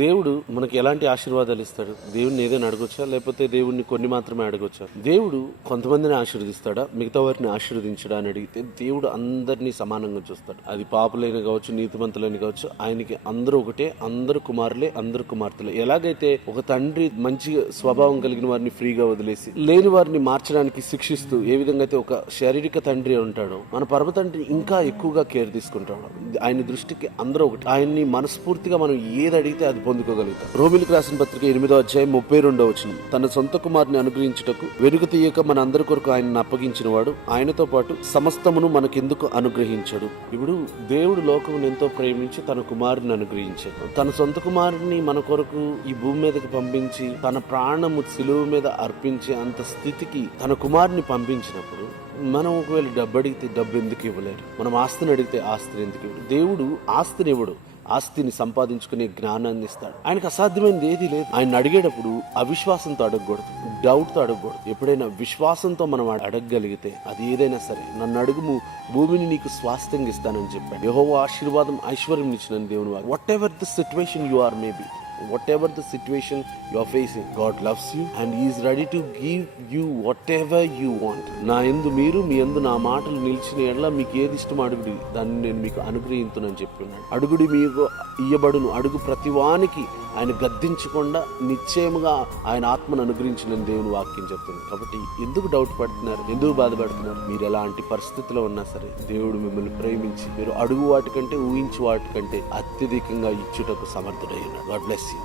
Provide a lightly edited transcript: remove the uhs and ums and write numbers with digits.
దేవుడు మనకి ఎలాంటి ఆశీర్వాదాలు ఇస్తాడు? దేవుడిని ఏదైనా అడగొచ్చా, లేకపోతే దేవుడిని కొన్ని మాత్రమే అడగొచ్చా? దేవుడు కొంతమందిని ఆశీర్వదిస్తాడా, మిగతా వారిని ఆశీర్వదించడా అని అడిగితే దేవుడు అందరినీ సమానంగా చూస్తాడు. అది పాపులైన కావచ్చు, నీతిమంతులైన కావచ్చు, ఆయనకి అందరూ ఒకటే, అందరు కుమారులే, అందరు కుమార్తెలే. ఎలాగైతే ఒక తండ్రి మంచి స్వభావం కలిగిన వారిని ఫ్రీగా వదిలేసి లేని వారిని మార్చడానికి శిక్షిస్తూ ఏ విధంగా అయితే ఒక శారీరక తండ్రి ఉంటాడో, మన పరమ తండ్రి ఇంకా ఎక్కువగా కేర్ తీసుకుంటాడు. ఆయన దృష్టికి అందరూ ఒకటి. ఆయన్ని మనస్ఫూర్తిగా మనం ఏది అడిగితే అది పొందుకోగలుగుతాం. రోమిలికి రాసిన పత్రిక 8వ అధ్యాయం 32వ వచనం, తన సొంత కుమారుని అనుగ్రహించుటకు వెనుక తీయక మన అందరి కొరకు ఆయనను అప్పగించిన వాడు ఆయనతో పాటు సమస్తమును మనకెందుకు అనుగ్రహించాడు. ఇప్పుడు దేవుడు లోకమును ఎంతో ప్రేమించి తన కుమారుని అనుగ్రహించాడు. తన సొంత కుమారుని మన కొరకు ఈ భూమి మీదకి పంపించి తన ప్రాణము సిలువ మీద అర్పించే అంత స్థితికి తన కుమారుని పంపించినప్పుడు మనం ఒకవేళ డబ్బు అడిగితే డబ్బు ఎందుకు ఇవ్వలేరు? మనం ఆస్తిని అడిగితే ఆస్తిని ఎందుకు ఇవ్వడు? దేవుడు ఆస్తిని ఇవ్వడు, ఆస్తిని సంపాదించుకునే జ్ఞానాన్ని ఇస్తాడు. ఆయనకు అసాధ్యమైనది ఏది లేదు. ఆయన అడిగేటప్పుడు అవిశ్వాసంతో అడగకూడదు, డౌట్తో అడగకూడదు. ఎప్పుడైనా విశ్వాసంతో మనం అడగగలిగితే అది ఏదైనా సరే, నన్ను అడుగుము భూమిని నీకు స్వాస్థ్యంగా ఇస్తానని చెప్పాడు. యెహోవా ఆశీర్వాదం ఐశ్వర్యం ఇచ్చిన దేవుని వారు. Whatever the situation you are, maybe whatever the situation you are facing, God loves you and he is ready to give you whatever you want. నా యందు మీరు, మీ యందు నా మాటలు నిలిచిన ఎడల మీకు ఏది ఇష్టం అడుగుడి, దాన్ని నేను మీకు అనుగ్రహించునని చెప్తున్నాను. అడుగుడి మీకు ఇయ్యబడును, అడుగు ప్రతివానికి ఆయన గద్దించకుండా నిశ్చయముగా ఆయన ఆత్మను అనుగ్రహించిన దేవుని వాక్యం చెప్తుంది. కాబట్టి ఎందుకు డౌట్ పడుతున్నారు, ఎందుకు బాధపడుతున్నారు? మీరు ఎలాంటి పరిస్థితిలో ఉన్నా సరే దేవుడు మిమ్మల్ని ప్రేమించి మీరు అడుగు వాటికంటే ఊహించు వాటికంటే అత్యధికంగా ఇచ్చుటకు సమర్థుడై ఉన్నాడు. God bless you.